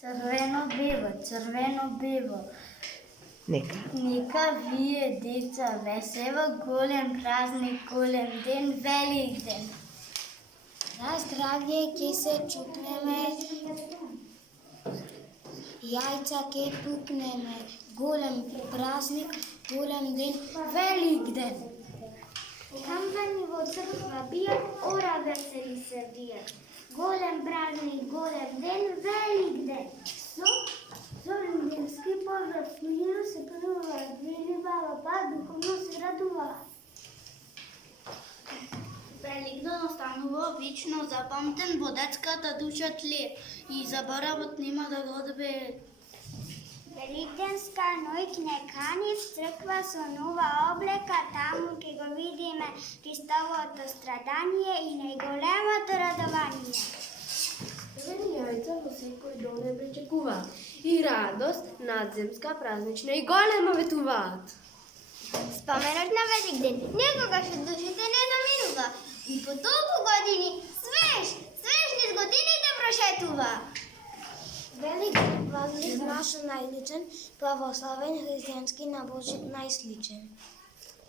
Crveno bivo. Neka vije deca, veselo golem praznik, golem den, velik den. Zdravje, kje se čukneme, jajca, kje pukneme, golem praznik, golem den, velik den. Kampani v crkva bija, ora veseli se bija. Golem praznik, golem den, velik den. Зоринski pozdrav v miru se prva odvilivala, pa duhovno se radovala. Великден останува вечно запамтен, бо детската душа тлее и заборавот нема да го одбие. Великденска ноќ не кани в црква со нова облека, таму ке го видиме Христовото страдание и најголемото радование. Jaјца во секој дом не причекуваат и радост надземска, празнична и голема ветуваат. Споменот на Великден некогаш од душите не заминува и по толку години свеж низ годините прошетува. Великден празник наш најличен, православен, христијански, на Божи најсличен.